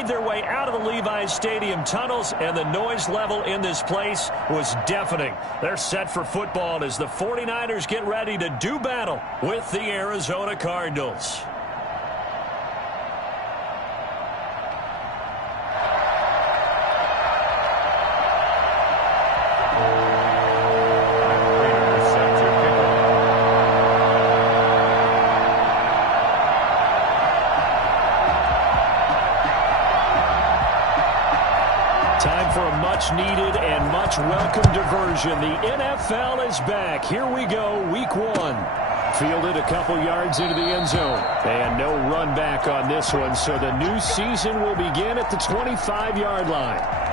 made their way out of the Levi's Stadium tunnels, and the noise level in this place was deafening. They're set for football as the 49ers get ready to do battle with the Arizona Cardinals. Time for a much-needed and much-welcome diversion. The NFL is back. Here we go, Week 1. Fielded a couple yards into the end zone. And no run back on this one, so the new season will begin at the 25-yard line.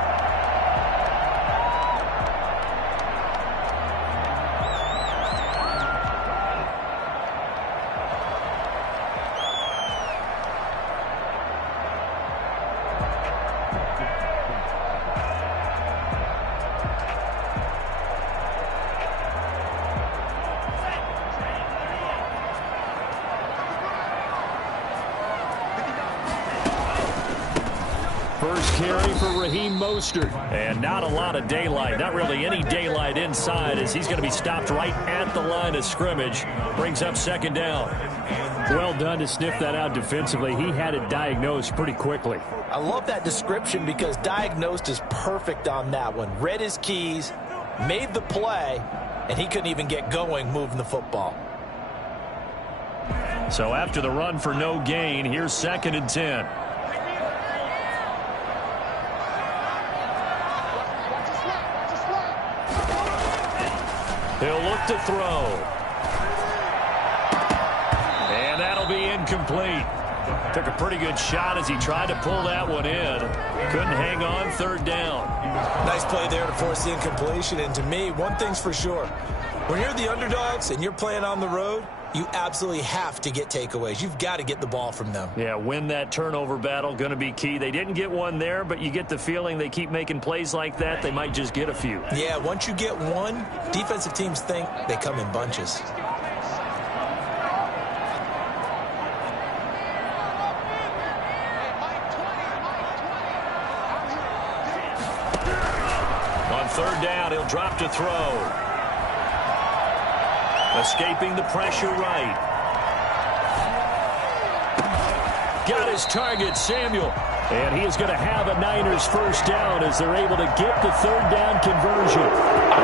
First carry for Raheem Mostert. And not a lot of daylight. Not really any daylight inside as he's going to be stopped right at the line of scrimmage. Brings up second down. Well done to sniff that out defensively. He had it diagnosed pretty quickly. I love that description because diagnosed is perfect on that one. Read his keys, made the play, and he couldn't even get going moving the football. So after the run for no gain, here's 2nd and 10. He'll look to throw. And that'll be incomplete. Took a pretty good shot as he tried to pull that one in. Couldn't hang on, 3rd down. Nice play there to force the incompletion. And to me, one thing's for sure. When you're the underdogs and you're playing on the road, you absolutely have to get takeaways. You've got to get the ball from them. Yeah, win that turnover battle, going to be key. They didn't get one there, but you get the feeling they keep making plays like that, they might just get a few. Yeah, once you get one, defensive teams think they come in bunches. On 3rd down, he'll drop to throw. Escaping the pressure right. Got his target, Samuel. And he is going to have a Niners first down as they're able to get the 3rd down conversion.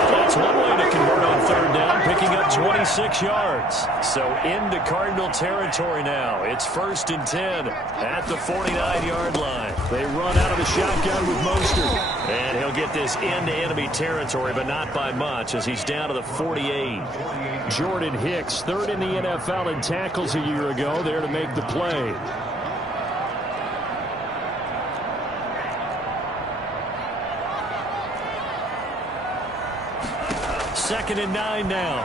That's one way to convert on 3rd down, picking up 26 yards. So into Cardinal territory now. It's 1st and 10 at the 49-yard line. They run out of the shotgun with Mostert. And he'll get this into enemy territory, but not by much as he's down to the 48. Jordan Hicks, 3rd in the NFL in tackles a year ago, there to make the play. Second and 9 now.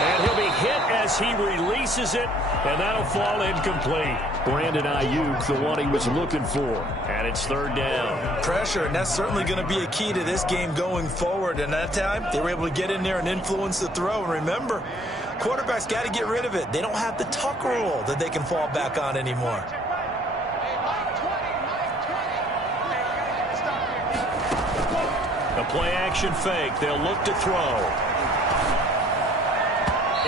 And he'll be hit as he releases it, and that'll fall incomplete. Brandon Ayuk, the one he was looking for. And it's 3rd down. Pressure, and that's certainly going to be a key to this game going forward. And that time, they were able to get in there and influence the throw. And remember, quarterbacks got to get rid of it. They don't have the tuck rule that they can fall back on anymore. A play-action fake. They'll look to throw.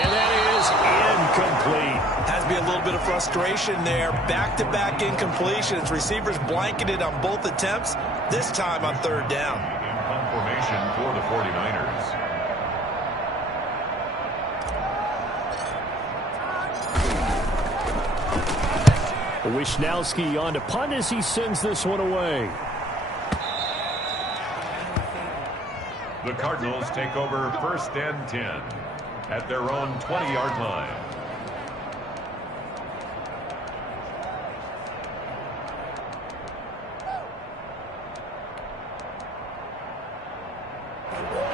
And that is incomplete. Has to be a little bit of frustration there. Back-to-back incompletions. Receivers blanketed on both attempts, this time on 3rd down. In formation for the 49ers. Wishnowski on to punt as he sends this one away. The Cardinals take over 1st and 10 at their own 20-yard line.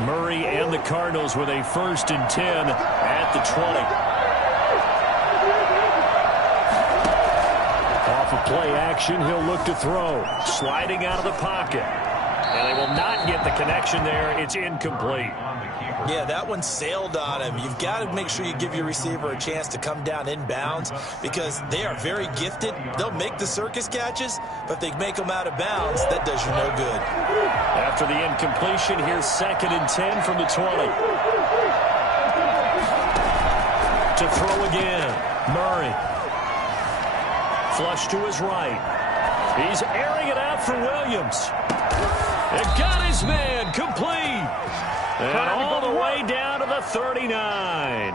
Murray and the Cardinals with a 1st and 10 at the 20. Off of play action, he'll look to throw. Sliding out of the pocket. And they will not get the connection there. It's incomplete. On the keeper Yeah, that one sailed on him. You've got to make sure you give your receiver a chance to come down inbounds because they are very gifted. They'll make the circus catches, but if they make them out of bounds, that does you no good. After the incompletion, here's 2nd and 10 from the 20. To throw again, Murray. Flush to his right. He's airing it out for Williams. It got his man complete. And all the way down to the 39.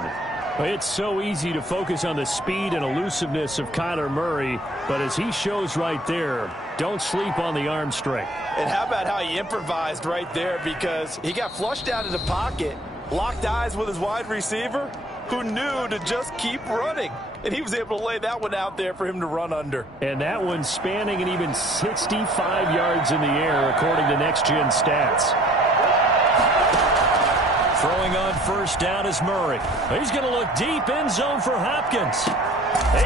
It's so easy to focus on the speed and elusiveness of Kyler Murray, but as he shows right there, don't sleep on the arm strength. And how about how he improvised right there, because he got flushed out of the pocket, locked eyes with his wide receiver, who knew to just keep running. And he was able to lay that one out there for him to run under. And that one spanning an even 65 yards in the air, according to Next Gen Stats. Throwing on 1st down is Murray. He's going to look deep end zone for Hopkins.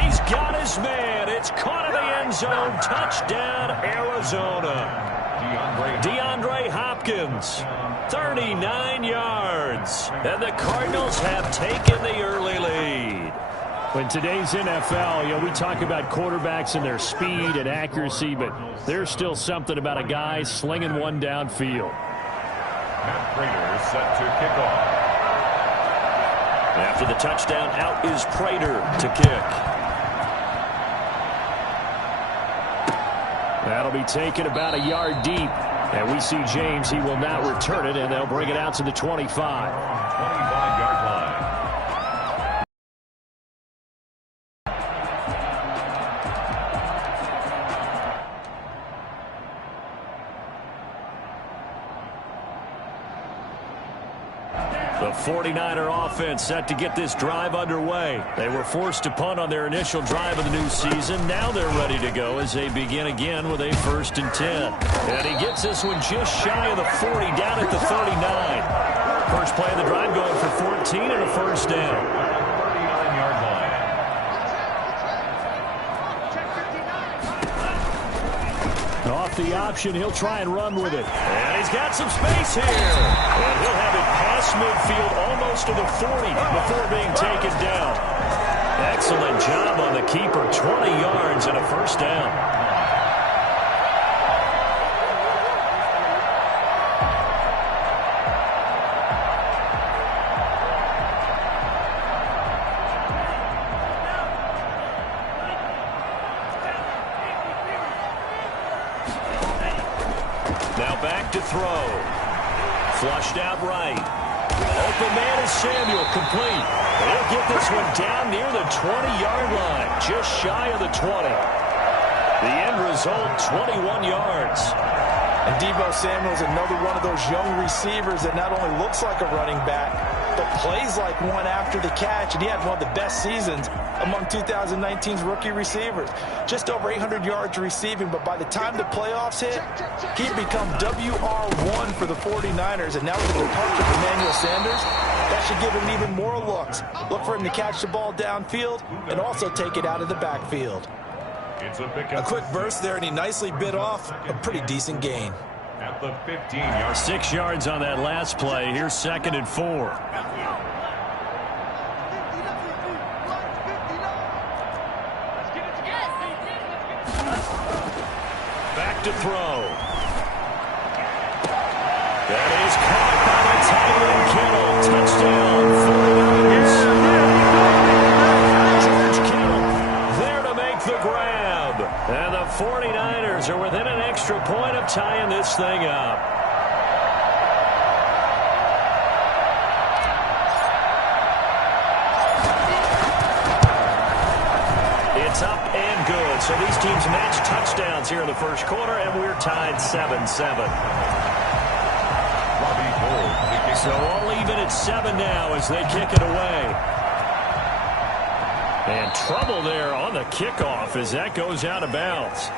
He's got his man. It's caught in the end zone. Touchdown, Arizona. DeAndre Hopkins, 39 yards. And the Cardinals have taken the early lead. In today's NFL, we talk about quarterbacks and their speed and accuracy, but there's still something about a guy slinging one downfield. Matt Prater set to kick off. After the touchdown, out is Prater to kick. That'll be taken about a yard deep. And we see James. He will not return it, and they'll bring it out to the 25. 25-yard line. The 49er offense set to get this drive underway. They were forced to punt on their initial drive of the new season. Now they're ready to go as they begin again with a 1st and 10. And he gets this one just shy of the 40, down at the 39. First play of the drive going for 14 and a 1st down. 39-yard line. Off the option, he'll try and run with it. And he's got some space here. And he'll have it past midfield almost to the 40 before being taken down. Excellent job on the keeper. 20 yards and a 1st down. Now back to throw. Flushed out right. Open man is Samuel, complete. He'll get this one down near the 20-yard line, just shy of the 20. The end result, 21 yards. And Deebo Samuel's another one of those young receivers that not only looks like a running back, but plays like one after the catch. And he had one of the best seasons among 2019's rookie receivers. Just over 800 yards receiving, but by the time the playoffs hit, he'd become WR1 for the 49ers. And now with the departure of Emmanuel Sanders, that should give him even more looks. Look for him to catch the ball downfield and also take it out of the backfield. A quick burst there, and he nicely bit off a pretty decent gain. At the 15-yard. 6 yards on that last play. Here's 2nd and 4. Back to throw. That is caught by the tight end Kittle. Touchdown, 49ers. George Kittle there to make the grab. And the 49ers are within an extra point of tying this thing up. It's up and good. So these teams match touchdowns here in the first quarter, and we're tied 7-7. So all even at 7 now as they kick it away. And trouble there on the kickoff as that goes out of bounds.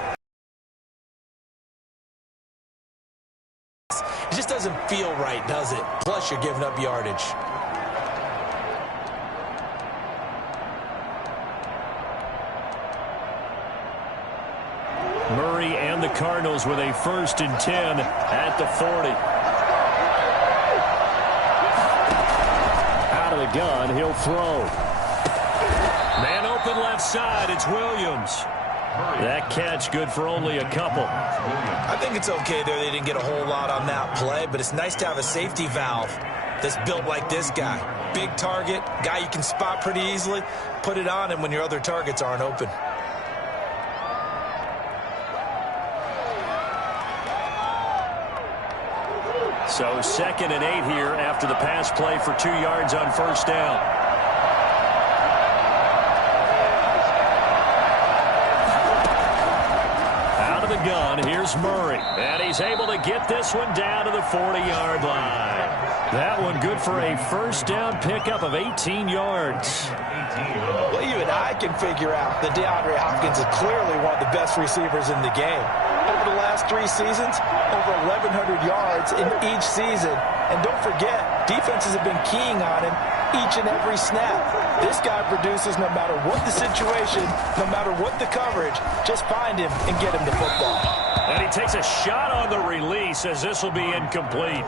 It just doesn't feel right, does it? Plus, you're giving up yardage. Murray and the Cardinals with a 1st and 10 at the 40. the gun. He'll throw. Man open left side. It's Williams. That catch good for only a couple. I think it's okay there. They didn't get a whole lot on that play, but it's nice to have a safety valve that's built like this guy. Big target, guy you can spot pretty easily. Put it on him when your other targets aren't open. So 2nd and 8 here after the pass play for 2 yards on first down. Out of the gun, here's Murray. And he's able to get this one down to the 40-yard line. That one good for a first down pickup of 18 yards. Well, even I can figure out that DeAndre Hopkins is clearly one of the best receivers in the game. Over the last 3 seasons, over 1,100 yards in each season. And don't forget, defenses have been keying on him each and every snap. This guy produces no matter what the situation, no matter what the coverage. Just find him and get him the football. And he takes a shot on the release as this will be incomplete.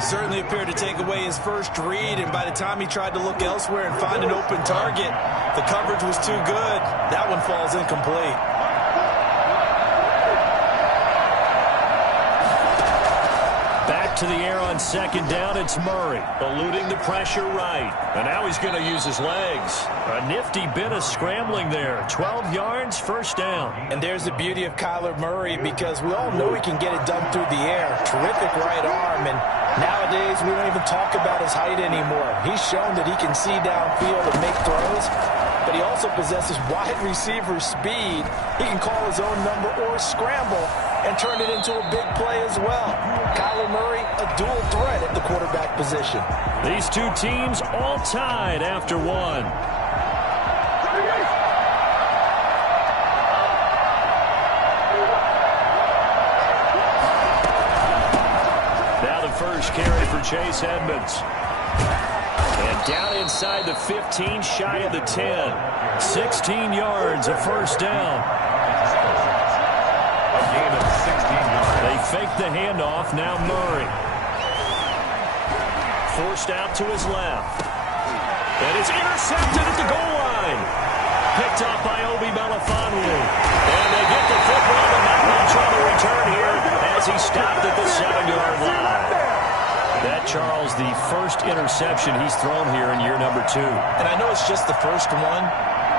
Certainly appeared to take away his first read, and by the time he tried to look elsewhere and find an open target, the coverage was too good. That one falls incomplete. Back to the air on 2nd down, it's Murray, eluding the pressure right. And now he's going to use his legs. A nifty bit of scrambling there. 12 yards, first down. And there's the beauty of Kyler Murray, because we all know he can get it done through the air. Terrific right arm, and nowadays we don't even talk about his height anymore. He's shown that he can see downfield and make throws, but he also possesses wide receiver speed. He can call his own number or scramble and turn it into a big play as well. Kyler Murray, a dual threat at the quarterback position. These two teams all tied after one. Now the first carry for Chase Edmonds. And down inside the 15, shy of the 10. 16 yards, a first down. A gain of 16 yards. They fake the handoff, now Murray. Forced out to his left. And it's intercepted at the goal line. Picked up by Obi Melifonwu. And they get the football, but not much on the return here as he stopped at the 7-yard line. That, Charles, the first interception he's thrown here in year number 2. And I know it's just the first one,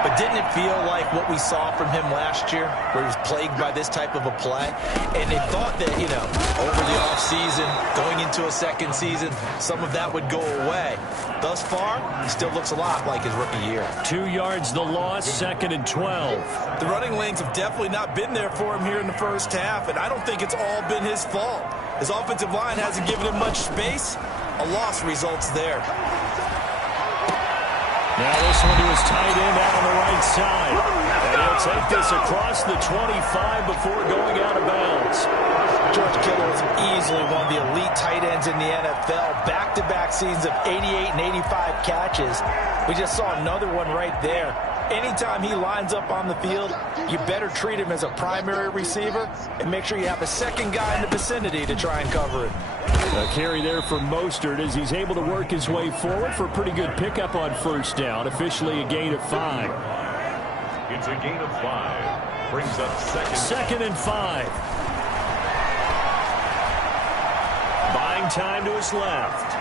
but didn't it feel like what we saw from him last year, where he was plagued by this type of a play? And they thought that, you know, over the offseason, going into a second season, some of that would go away. Thus far, he still looks a lot like his rookie year. 2 yards the loss, 2nd and 12. The running lanes have definitely not been there for him here in the first half, and I don't think it's all been his fault. His offensive line hasn't given him much space. A loss results there. Now this one to his tight end out on the right side. And he'll take this across the 25 before going out of bounds. George Kittle is easily one of the elite tight ends in the NFL. Back-to-back seasons of 88 and 85 catches. We just saw another one right there. Anytime he lines up on the field, you better treat him as a primary receiver and make sure you have a second guy in the vicinity to try and cover him. A carry there for Mostert as he's able to work his way forward for a pretty good pickup on first down. Officially a gain of 5. It's a gain of 5. Brings up 2nd and 5. Buying time to his left.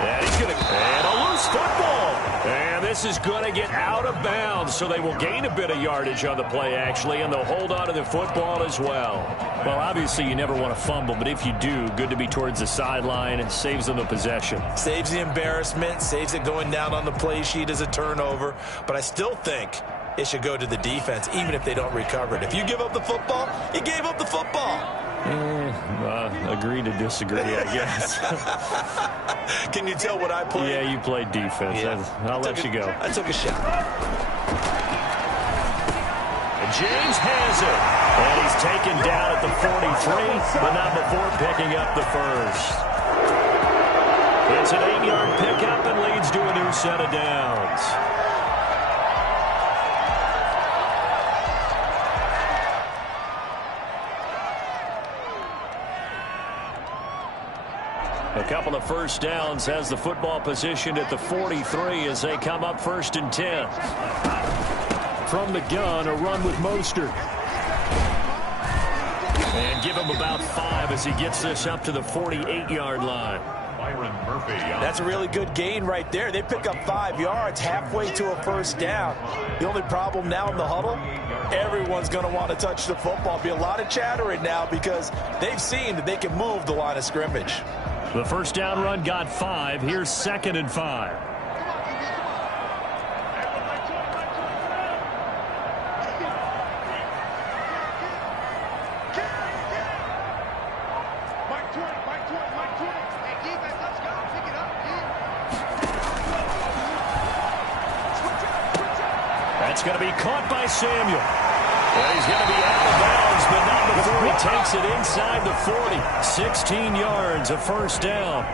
And he's going to and a loose football. And this is going to get out of bounds, so they will gain a bit of yardage on the play, actually, and they'll hold on to the football as well. Well, obviously, you never want to fumble, but if you do, good to be towards the sideline and saves them the possession. Saves the embarrassment, saves it going down on the play sheet as a turnover. But I still think it should go to the defense, even if they don't recover it. If you give up the football, you gave up the football. Agree to disagree, I guess. Can you tell what I played? Yeah, you played defense. Yeah. I'll let you go. I took a shot. And James has it. And he's taken down at the 43, but not before picking up the first. It's an 8-yard pickup and leads to a new set of downs. A couple of first downs has the football positioned at the 43 as they come up 1st and 10. From the gun, a run with Mostert. And give him about 5 as he gets this up to the 48-yard line. That's a really good gain right there. They pick up 5 yards halfway to a first down. The only problem now in the huddle, everyone's going to want to touch the football. Be a lot of chattering now because they've seen that they can move the line of scrimmage. The first down run got 5. Here's 2nd and 5. That's going to be caught by Samuel. And he's going to be out of bounds, but not before he takes it inside the 40. 16 yards, a first down.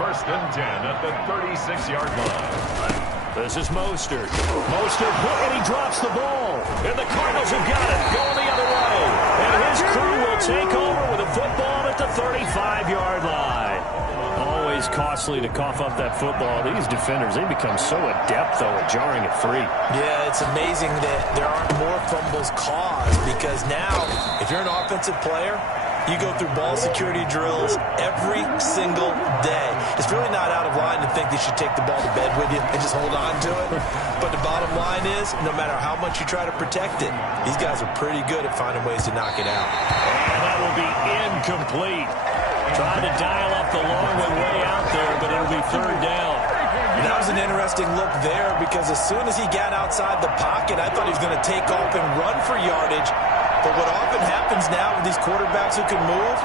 1st and 10 at the 36-yard line. This is Mostert. Mostert hit and he drops the ball. And the Cardinals have got it going the other way. And his crew will take over with a football at the 35-yard line. Always costly to cough up that football. These defenders, they become so adept, though, at jarring it free. Yeah, it's amazing that there aren't more fumbles caused because now, if you're an offensive player, you go through ball security drills every single day. It's really not out of line to think they should take the ball to bed with you and just hold on to it. But the bottom line is, no matter how much you try to protect it, these guys are pretty good at finding ways to knock it out. And that will be incomplete. Trying to dial up the long one way out there, but it'll be 3rd down. And that was an interesting look there because as soon as he got outside the pocket, I thought he was going to take off and run for yardage. But what often happens now with these quarterbacks who can move,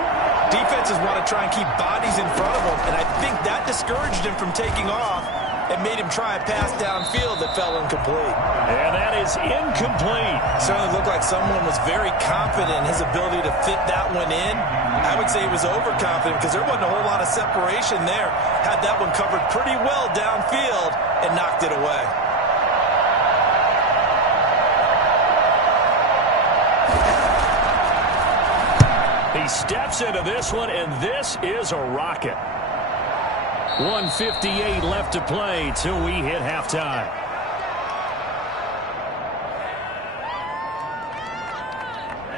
defenses want to try and keep bodies in front of them. And I think that discouraged him from taking off and made him try a pass downfield that fell incomplete. And that is incomplete. Certainly looked like someone was very confident in his ability to fit that one in. I would say he was overconfident because there wasn't a whole lot of separation there. Had that one covered pretty well downfield and knocked it away. He steps into this one, and this is a rocket. 1:58 left to play till we hit halftime.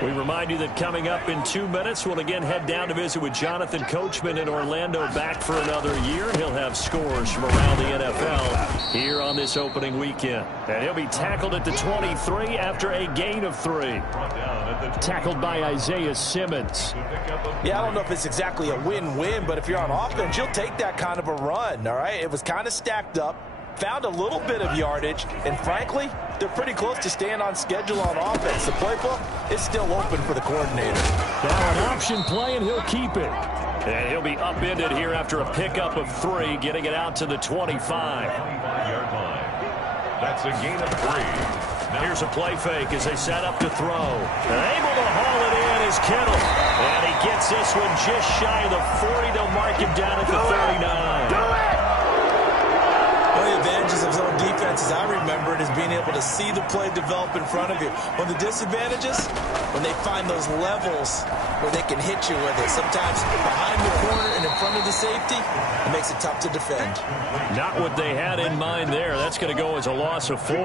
We remind you that coming up in 2 minutes, we'll again head down to visit with Jonathan Coachman in Orlando, back for another year. He'll have scores from around the NFL here on this opening weekend. And he'll be tackled at the 23 after a gain of 3. Tackled by Isaiah Simmons. Yeah, I don't know if it's exactly a win-win, but if you're on offense, you'll take that kind of a run, all right? It was kind of stacked up. Found a little bit of yardage, and frankly, they're pretty close to staying on schedule on offense. The playbook is still open for the coordinator. Now an option play, and he'll keep it. And he'll be upended here after a pickup of 3, getting it out to the 25. That's a gain of 3. Here's a play fake as they set up to throw. And able to haul it in is Kittle. And he gets this one just shy of the 40. They'll mark him down at the 39. One of the advantages of zone defense, as I remember it, is being able to see the play develop in front of you. One of the disadvantages, when they find those levels where they can hit you with it. Sometimes behind the corner and in front of the safety, it makes it tough to defend. Not what they had in mind there. That's going to go as a loss of 4.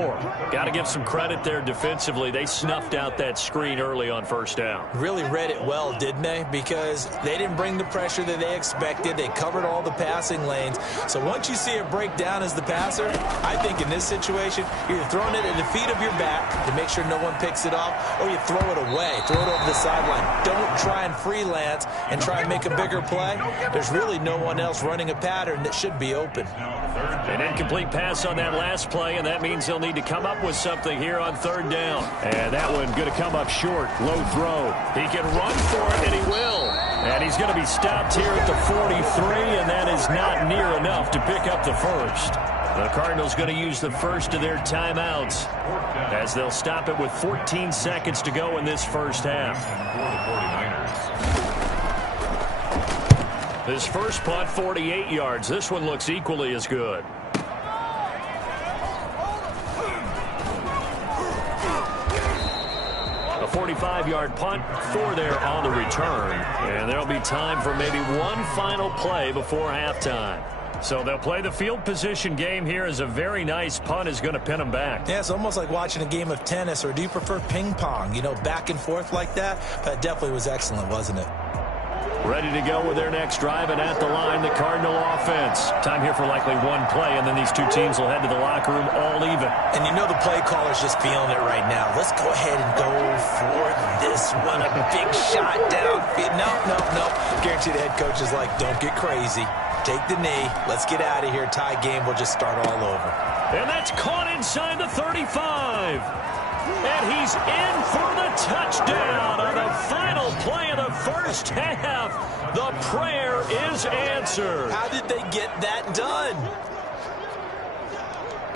Got to give some credit there defensively. They snuffed out that screen early on first down. Really read it well, didn't they? Because they didn't bring the pressure that they expected. They covered all the passing lanes. So once you see it break down as the passer, I think in this situation, you're either throwing it at the feet of your back to make sure no one picks it off, or you throw it away, throw it over the sideline. Don't try and freelance and try and make a bigger play. There's really no one else running a pattern that should be open. An incomplete pass on that last play, and that means they'll need to come up with something here on 3rd down. And that one going to come up short. Low throw. He can run for it, and he will. And he's going to be stopped here at the 43, and that is not near enough to pick up the first. The Cardinals going to use the first of their timeouts as they'll stop it with 14 seconds to go in this first half. This first punt, 48 yards. This one looks equally as good. A 45-yard punt, 4 there on the return. And there'll be time for maybe one final play before halftime. So they'll play the field position game here as a very nice punt is going to pin them back. Yeah, it's almost like watching a game of tennis, or do you prefer ping pong? You know, back and forth like that? That definitely was excellent, wasn't it? Ready to go with their next drive, and at the line, the Cardinal offense. Time here for likely one play, and then these two teams will head to the locker room all even. And you know the play caller's just feeling it right now. Let's go ahead and go for this one. A big shot downfield. No. Guarantee the head coach is like, don't get crazy. Take the knee. Let's get out of here. Tie game. We'll just start all over. And that's caught inside the 35. And he's in for the touchdown on the final play of the first half. The prayer is answered. How did they get that done?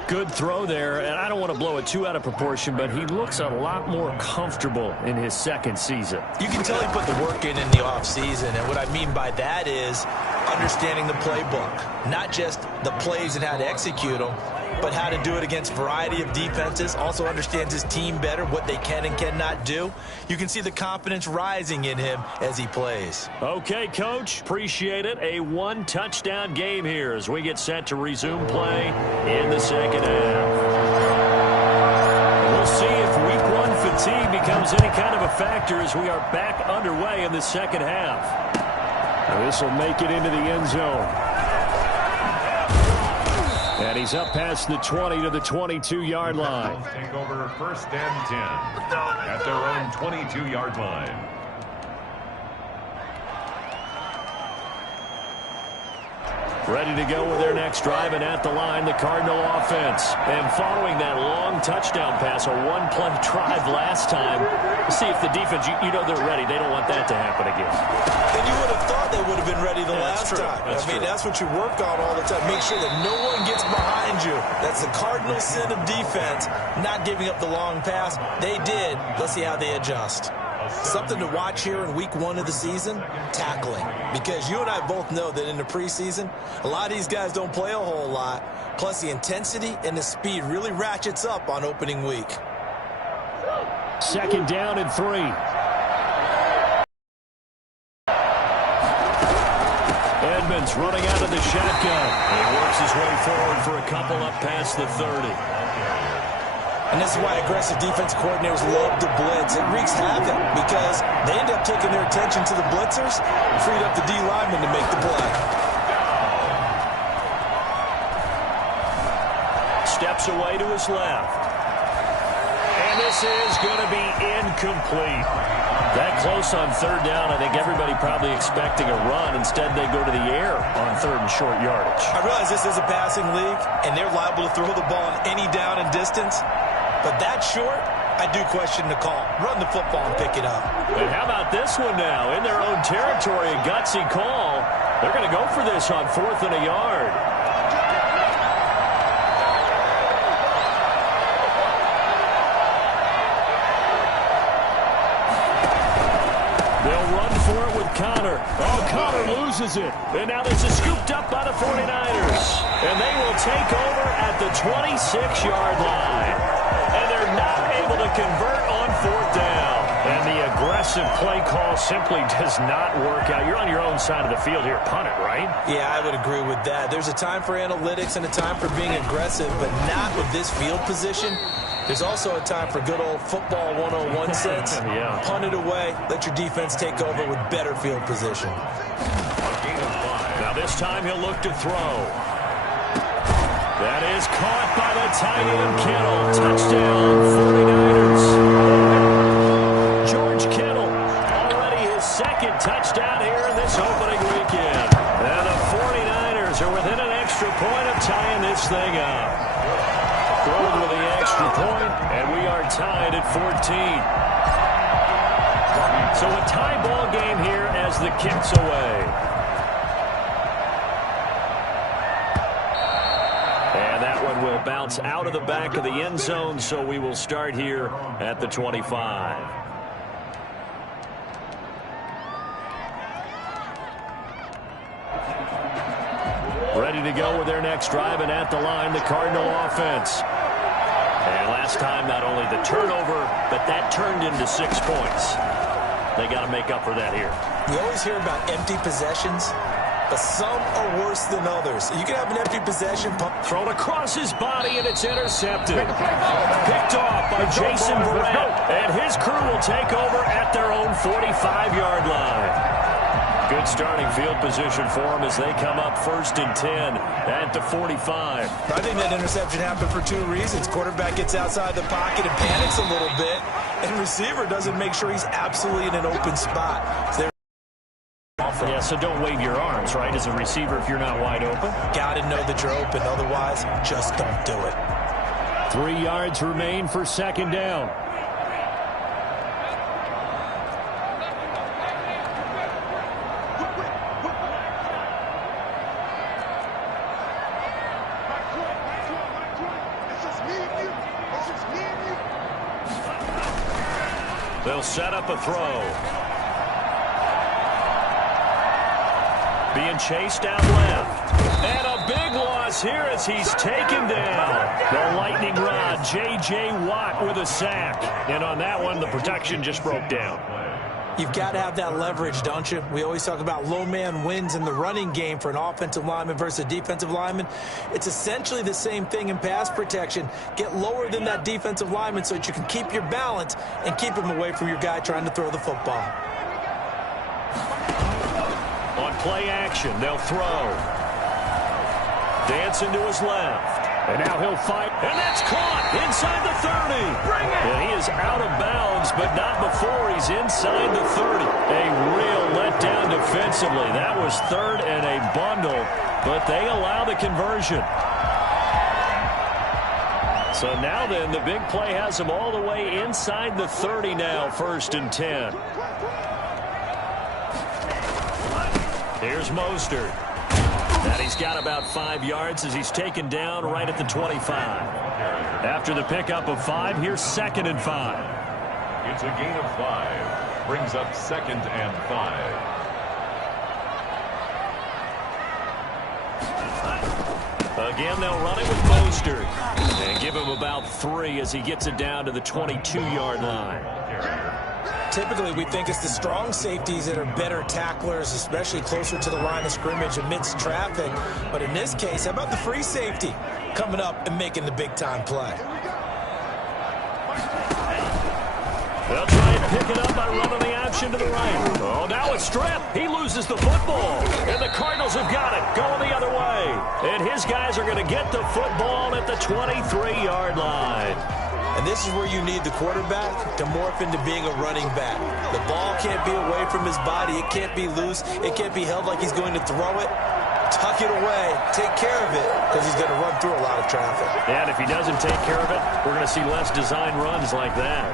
Good throw there, and I don't want to blow it too out of proportion, but he looks a lot more comfortable in his second season. You can tell he put the work in the offseason, and what I mean by that is understanding the playbook, not just the plays and how to execute them, but how to do it against a variety of defenses. Also understands his team better, what they can and cannot do. You can see the confidence rising in him as he plays. Okay, Coach. Appreciate it. A one-touchdown game here as we get set to resume play in the second half. We'll see if Week 1 fatigue becomes any kind of a factor as we are back underway in the second half. This will make it into the end zone. And he's up past the 20 to the 22-yard line. Take over first and 10 at their own 22-yard line. Ready to go with their next drive, and at the line, the Cardinal offense. And following that long touchdown pass, a one-play drive last time, see if the defense, you know they're ready. They don't want that to happen again. And you would have thought they would have been ready the last time. That's what you work on all the time. Make sure that no one gets behind you. That's the cardinal sin of defense, not giving up the long pass. They did. Let's see how they adjust. Something to watch here in Week 1 of the season, tackling. Because you and I both know that in the preseason, a lot of these guys don't play a whole lot. Plus, the intensity and the speed really ratchets up on opening week. Second down and 3. Edmonds running out of the shotgun. He works his way forward for a couple up past the 30. And this is why aggressive defense coordinators love to blitz. It wreaks havoc because they end up taking their attention to the blitzers and freed up the D lineman to make the play. Steps away to his left. And this is going to be incomplete. That close on third down, I think everybody probably expecting a run. Instead, they go to the air on third and short yardage. I realize this is a passing league, and they're liable to throw the ball on any down and distance. But that short, I do question the call. Run the football and pick it up. And how about this one now? In their own territory, a gutsy call. They're going to go for this on 4th and a yard. They'll run for it with Connor. Oh, Connor loses it. And now this is scooped up by the 49ers. And they will take over at the 26-yard line. And they're not able to convert on 4th down. And the aggressive play call simply does not work out. You're on your own side of the field here. Punt it, right? Yeah, I would agree with that. There's a time for analytics and a time for being aggressive, but not with this field position. There's also a time for good old football 101 sense. Yeah. Punt it away. Let your defense take over with better field position. Now this time he'll look to throw. That is caught by the tight end, Kittle. Touchdown, 49ers. George Kittle, already his second touchdown here in this opening weekend. And the 49ers are within an extra point of tying this thing up. Throwing with the extra point, and we are tied at 14. So a tie ball game here as the kick's away. Will bounce out of the back of the end zone, so we will start here at the 25. Ready to go with their next drive, and at the line, the Cardinal offense. And last time, not only the turnover, but that turned into 6 points. They got to make up for that here. We always hear about empty possessions, but some are worse than others. You can have an empty possession. Thrown across his body, and it's intercepted. Picked off by Jason Verrett, and his crew will take over at their own 45-yard line. Good starting field position for them as they come up 1st and 10 at the 45. I think that interception happened for 2 reasons. Quarterback gets outside the pocket and panics a little bit, and receiver doesn't make sure he's absolutely in an open spot. Yeah, so don't wave your arms, right, as a receiver if you're not wide open. Got to know that you're open. Otherwise, just don't do it. 3 yards remain for 2nd down. They'll set up a throw. Being chased out left. And a big loss here as he's taken down. The lightning rod, J.J. Watt with a sack. And on that one, the protection just broke down. You've got to have that leverage, don't you? We always talk about low man wins in the running game for an offensive lineman versus a defensive lineman. It's essentially the same thing in pass protection. Get lower than that defensive lineman so that you can keep your balance and keep him away from your guy trying to throw the football. On play action, they'll throw. Dancing to his left. And now he'll fight. And that's caught inside the 30. And he is out of bounds, but not before he's inside the 30. A real letdown defensively. That was 3rd and a bundle, but they allow the conversion. So now then, the big play has him all the way inside the 30 now, 1st and 10. Here's Mostert. And he's got about 5 yards as he's taken down right at the 25. After the pickup of 5, here's 2nd and 5. It's a gain of 5. Brings up 2nd and 5. Again, they'll run it with Mostert. And give him about 3 as he gets it down to the 22-yard line. Typically, we think it's the strong safeties that are better tacklers, especially closer to the line of scrimmage amidst traffic. But in this case, how about the free safety coming up and making the big-time play? They'll try and pick it up by running the option to the right. Oh, now it's stripped. He loses the football. And the Cardinals have got it going the other way. And his guys are going to get the football at the 23-yard line. And this is where you need the quarterback to morph into being a running back. The ball can't be away from his body. It can't be loose. It can't be held like he's going to throw it. Tuck it away. Take care of it because he's going to run through a lot of traffic. And if he doesn't take care of it, we're going to see less design runs like that.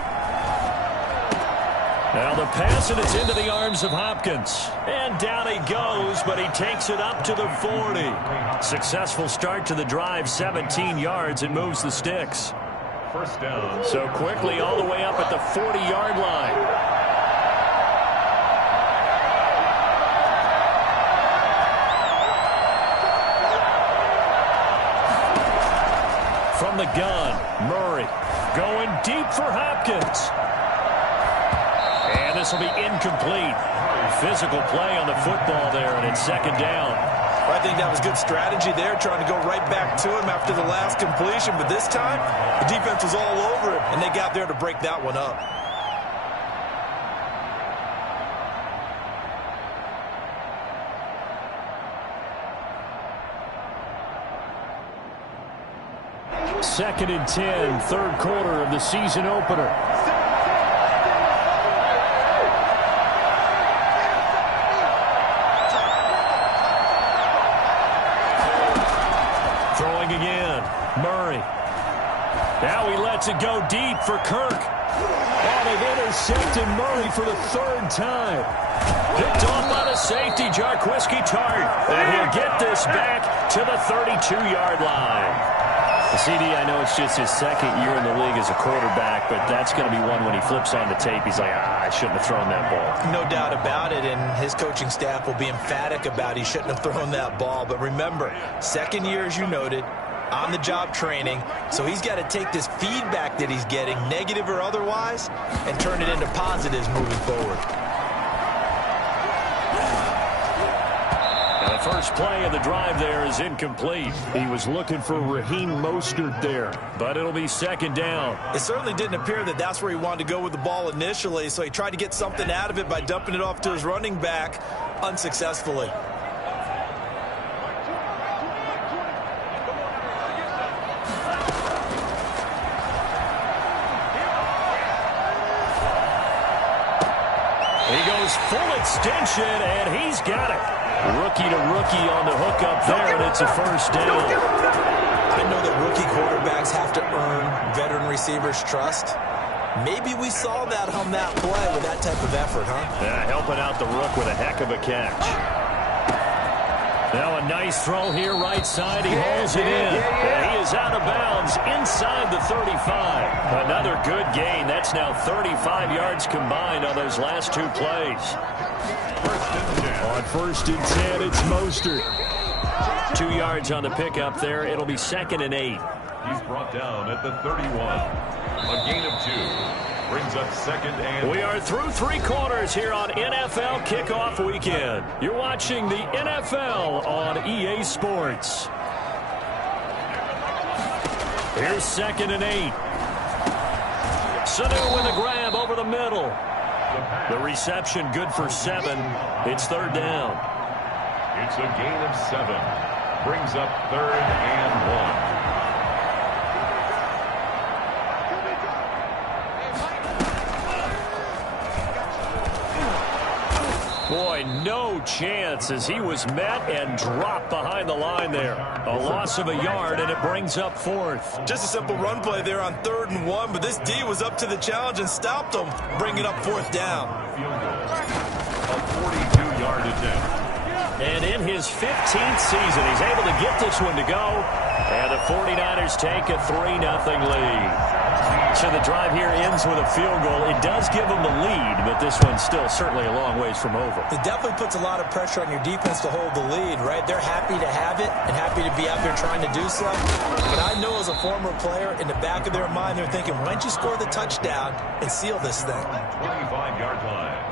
Now the pass, and it's into the arms of Hopkins. And down he goes, but he takes it up to the 40. Successful start to the drive, 17 yards, and moves the sticks. 1st down. So quickly all the way up at the 40-yard line. From the gun, Murray going deep for Hopkins. And this will be incomplete. Physical play on the football there, and it's 2nd down. I think that was good strategy there, trying to go right back to him after the last completion. But this time, the defense was all over him, and they got there to break that one up. Second and 10, 3rd quarter of the season opener. Throwing again, Murray. Now he lets it go deep for Kirk. And they've intercepted Murray for the 3rd time. Picked off by the safety, Jarquiski Tart. And he'll get this back to the 32-yard line. CD, I know it's just his 2nd year in the league as a quarterback, but that's going to be one when he flips on the tape. He's like, I shouldn't have thrown that ball. No doubt about it, and his coaching staff will be emphatic about he shouldn't have thrown that ball. But remember, 2nd year, as you noted, on-the-job training. So he's got to take this feedback that he's getting, negative or otherwise, and turn it into positives moving forward. And the first play of the drive there is incomplete. He was looking for Raheem Mostert there, but it'll be second down. It certainly didn't appear that that's where he wanted to go with the ball initially, so he tried to get something out of it by dumping it off to his running back unsuccessfully. He goes full extension, and he's got it. Rookie to rookie on the hookup there, and it's a first down. I know that rookie quarterbacks have to earn veteran receivers' trust. Maybe we saw that on that play with that type of effort, huh? Yeah, helping out the rook with a heck of a catch. Now a nice throw here, right side. He hauls it in. And he is out of bounds inside the 35. Another good gain. That's now 35 yards combined on those last two plays. On first and 10, it's Mostert. 2 yards on the pickup there. It'll be 2nd and 8. He's brought down at the 31. A gain of 2. Brings up 2nd and... We are through 3 quarters here on NFL Kickoff Weekend. You're watching the NFL on EA Sports. Here's 2nd and 8. Sanu with a grab over the middle. The reception good for 7. It's 3rd down. It's a gain of 7. Brings up 3rd and 1. Boy, no chance as he was met and dropped behind the line there. A loss of a yard, and it brings up 4th. Just a simple run play there on 3rd and 1, but this D was up to the challenge and stopped him, bringing up 4th down. Field goal. A 42-yard attempt. And in his 15th season, he's able to get this one to go. And the 49ers take a 3-0 lead. So the drive here ends with a field goal. It does give them the lead, but this one's still certainly a long ways from over. It definitely puts a lot of pressure on your defense to hold the lead, right? They're happy to have it and happy to be out there trying to do so. But I know as a former player, in the back of their mind, they're thinking, why don't you score the touchdown and seal this thing? 25-yard line.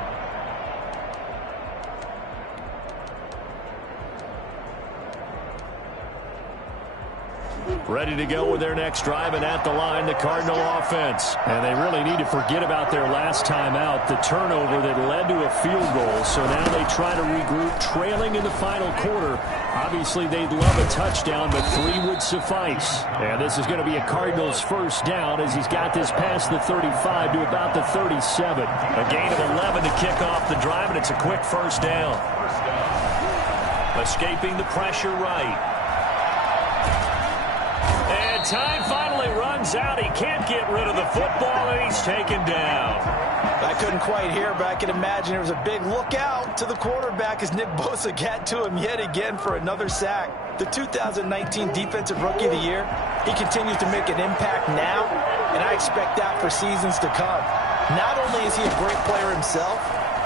Ready to go with their next drive, and at the line, the Cardinal offense. And they really need to forget about their last time out, the turnover that led to a field goal. So now they try to regroup, trailing in the final quarter. Obviously, they'd love a touchdown, but 3 would suffice. And this is going to be a Cardinals first down as he's got this past the 35 to about the 37. A gain of 11 to kick off the drive, and it's a quick first down. Escaping the pressure right. And time finally runs out. He can't get rid of the football, and he's taken down. I couldn't quite hear, but I can imagine there was a big look out to the quarterback as Nick Bosa got to him yet again for another sack. The 2019 Defensive Rookie of the Year, he continues to make an impact now, and I expect that for seasons to come. Not only is he a great player himself,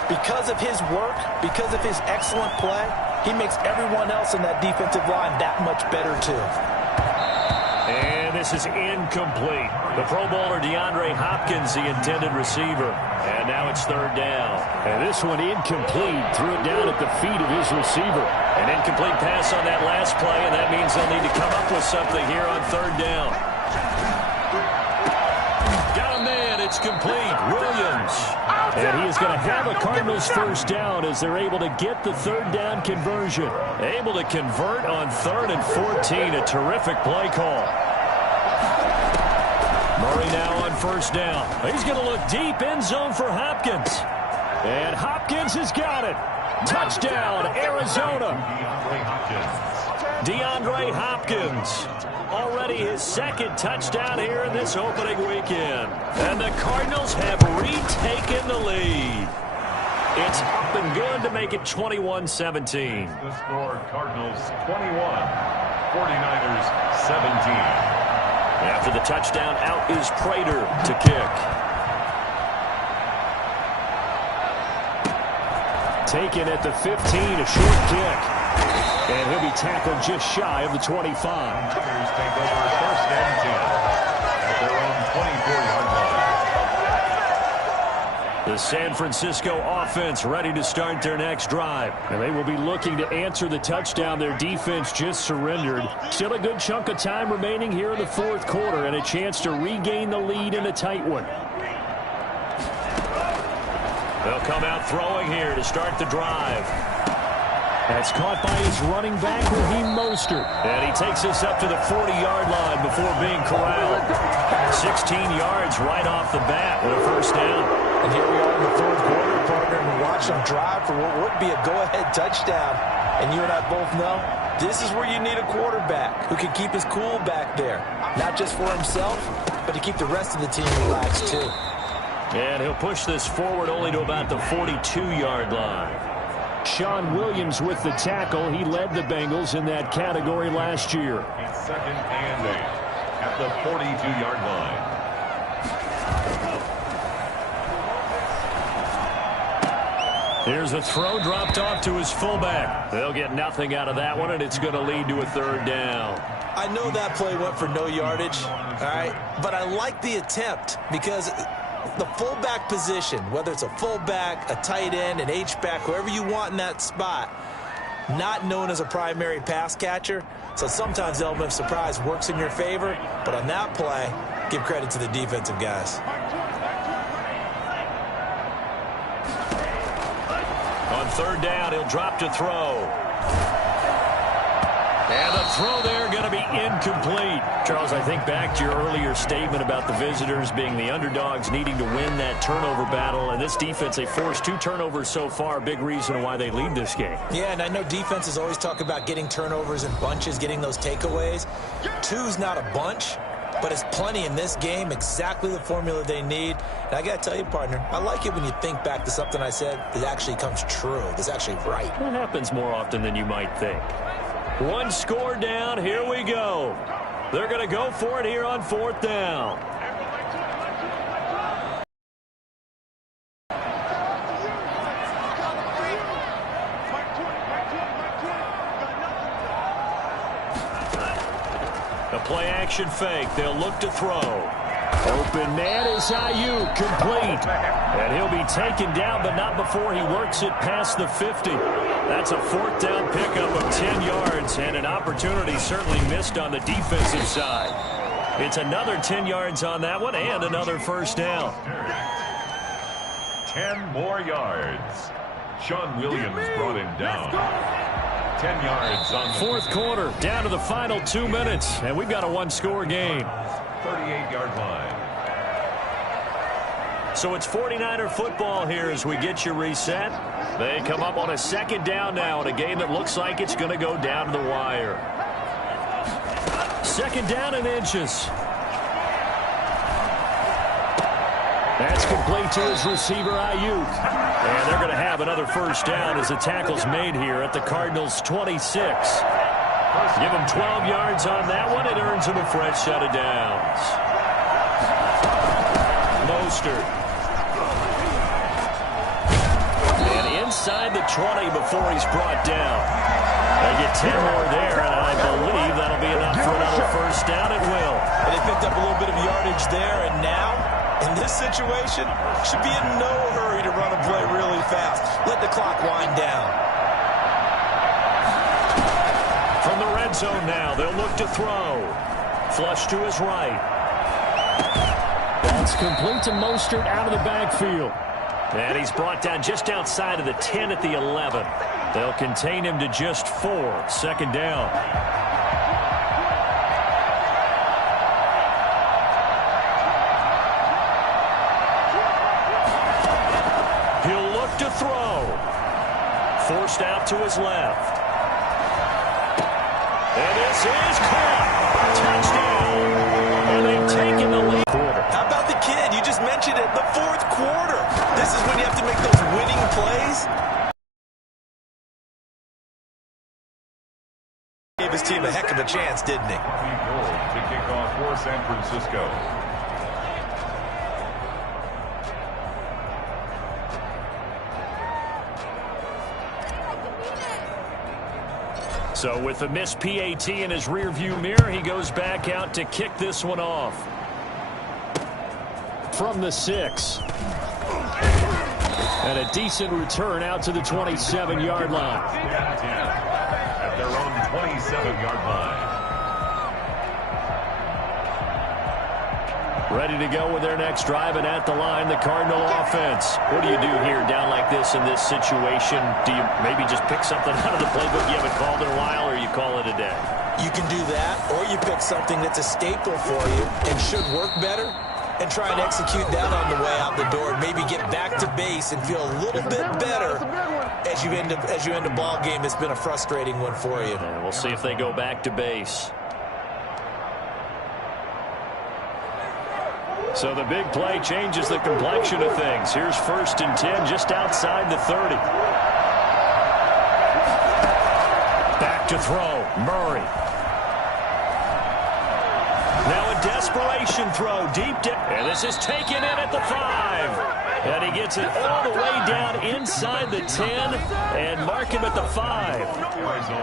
because of his work, because of his excellent play, he makes everyone else in that defensive line that much better too. And this is incomplete. The Pro Bowler DeAndre Hopkins, the intended receiver. And now it's 3rd down. And this one incomplete. Threw it down at the feet of his receiver. An incomplete pass on that last play, and that means they'll need to come up with something here on 3rd down. Got a man. It's complete. Williams. And he is going to have a Cardinals first down as they're able to get the 3rd down conversion. Able to convert on 3rd and 14. A terrific play call. Murray now on first down. He's going to look deep, end zone for Hopkins. And Hopkins has got it. Touchdown, Arizona. DeAndre Hopkins. Already his 2nd touchdown here in this opening weekend. And the Cardinals have retaken the lead. It's up and good to make it 21-17. The score, Cardinals 21, 49ers 17. After the touchdown, out is Prater to kick. Taken at the 15, a short kick. And he'll be tackled just shy of the 25. Packers take over first and 10 at their own 24-yard line. The San Francisco offense ready to start their next drive. And they will be looking to answer the touchdown their defense just surrendered. Still a good chunk of time remaining here in the fourth quarter and a chance to regain the lead in a tight one. They'll come out throwing here to start the drive. That's caught by his running back, Raheem Mostert. And he takes us up to the 40-yard line before being corralled. 16 yards right off the bat with a first down. And here we are in the fourth quarter, partner, and watch them drive for what would be a go-ahead touchdown. And you and I both know this is where you need a quarterback who can keep his cool back there. Not just for himself, but to keep the rest of the team relaxed too. And he'll push this forward only to about the 42-yard line. Sean Williams with the tackle. He led the Bengals in that category last year. It's second and 8 at the 42-yard line. Here's a throw dropped off to his fullback. They'll get nothing out of that one, and it's going to lead to a third down. I know that play went for no yardage, all right, but I like the attempt because the fullback position, whether it's a fullback, a tight end, an H-back, whoever you want in that spot, not known as a primary pass catcher. So sometimes the element of surprise works in your favor. But on that play, give credit to the defensive guys. On third down, he'll drop to throw. And the throw there going to be incomplete. Charles, I think back to your earlier statement about the visitors being the underdogs needing to win that turnover battle. And this defense, they forced 2 turnovers so far. Big reason why they lead this game. Yeah, and I know defenses always talk about getting turnovers in bunches, getting those takeaways. 2's not a bunch, but it's plenty in this game, exactly the formula they need. And I got to tell you, partner, I like it when you think back to something I said that actually comes true. That's actually right. That happens more often than you might think. 1 score down. Here we go. They're going to go for it here on fourth down. A play action fake. They'll look to throw. Open man is Ayuk, complete. And he'll be taken down, but not before he works it past the 50. That's a fourth down pickup of 10 yards, and an opportunity certainly missed on the defensive side. It's another 10 yards on that one, and another first down. 10 more yards. Sean Williams brought him down. 10 yards on the fourth quarter, down to the final 2 minutes, and we've got a 1-score game. 38-yard line. So it's 49er football here as we get you reset. They come up on a second down now in a game that looks like it's going to go down to the wire. Second down in inches. That's complete to his receiver, Ayuk. And they're going to have another first down as the tackle's made here at the Cardinals' 26. Give him 12 yards on that one. It earns him a fresh set of downs. Mostert. And inside the 20 before he's brought down. They get 10 more there, and I believe that'll be enough for another first down. It will. And they picked up a little bit of yardage there, and now, in this situation, should be in no hurry to run a play really fast. Let the clock wind down. From the red zone now, they'll look to throw. Flush to his right. That's complete to Mostert out of the backfield. And he's brought down just outside of the 10 at the 11. They'll contain him to just 4. Second down. He'll look to throw. Forced out to his left. And this is caught. Touchdown. And they've taken the lead. How about the kid? You just mentioned it. The fourth quarter. This is when you have to make those winning plays. Gave his team a heck of a chance, didn't he? Goal to kick off for San Francisco. So with the missed PAT in his rearview mirror, he goes back out to kick this one off. From the 6. And a decent return out to the 27-yard line. At their own 27-yard line. Ready to go with their next drive, and at the line, the Cardinal offense. What do you do here down like this in this situation? Do you maybe just pick something out of the playbook you haven't called in a while, or you call it a day? You can do that, or you pick something that's a staple for you and should work better and try and execute that on the way out the door. Maybe get back to base and feel a little bit better as you end a ball game that's been a frustrating one for you. And we'll see if they go back to base. So the big play changes the complexion of things. Here's 1st and 10 just outside the 30. Back to throw. Murray. Now a desperation throw deep down. And this is taken in at the 5. And he gets it all the way down inside the 10 and mark him at the 5.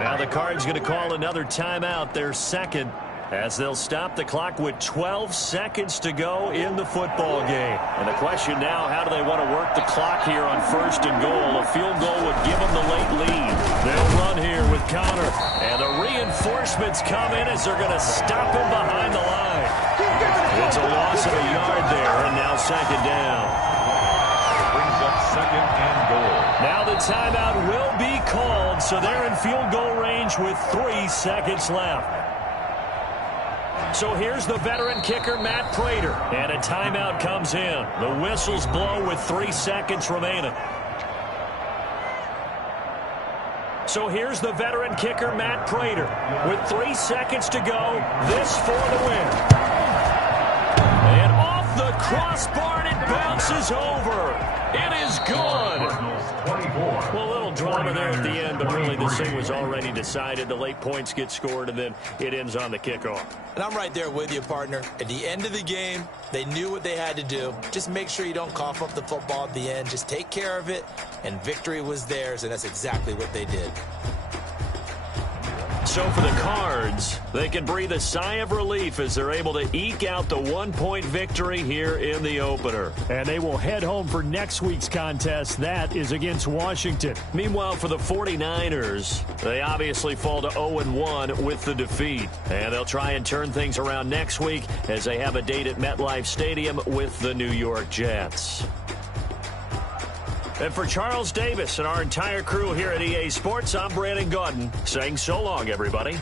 Now the Cards going to call another timeout, their second, as they'll stop the clock with 12 seconds to go in the football game. And the question now, how do they want to work the clock here on 1st and goal? A field goal would give them the late lead. They'll run here with Connor. And the reinforcements come in as they're going to stop him behind the line. It's a loss of a yard there, and now 2nd down. Brings up 2nd and goal. Now the timeout will be called, so they're in field goal range with 3 seconds left. So here's the veteran kicker, Matt Prater. And a timeout comes in. The whistles blow with 3 seconds remaining. So here's the veteran kicker, Matt Prater. With 3 seconds to go, this for the win. And off the crossbar, and it bounces over. It is good. Well, a little drama there at the end, but really this thing was already decided. The late points get scored, and then it ends on the kickoff. And I'm right there with you, partner. At the end of the game, they knew what they had to do. Just make sure you don't cough up the football at the end. Just take care of it, and victory was theirs, and that's exactly what they did. So for the Cards, they can breathe a sigh of relief as they're able to eke out the 1-point victory here in the opener. And they will head home for next week's contest. That is against Washington. Meanwhile, for the 49ers, they obviously fall to 0-1 with the defeat. And they'll try and turn things around next week as they have a date at MetLife Stadium with the New York Jets. And for Charles Davis and our entire crew here at EA Sports, I'm Brandon Gaudin saying so long, everybody.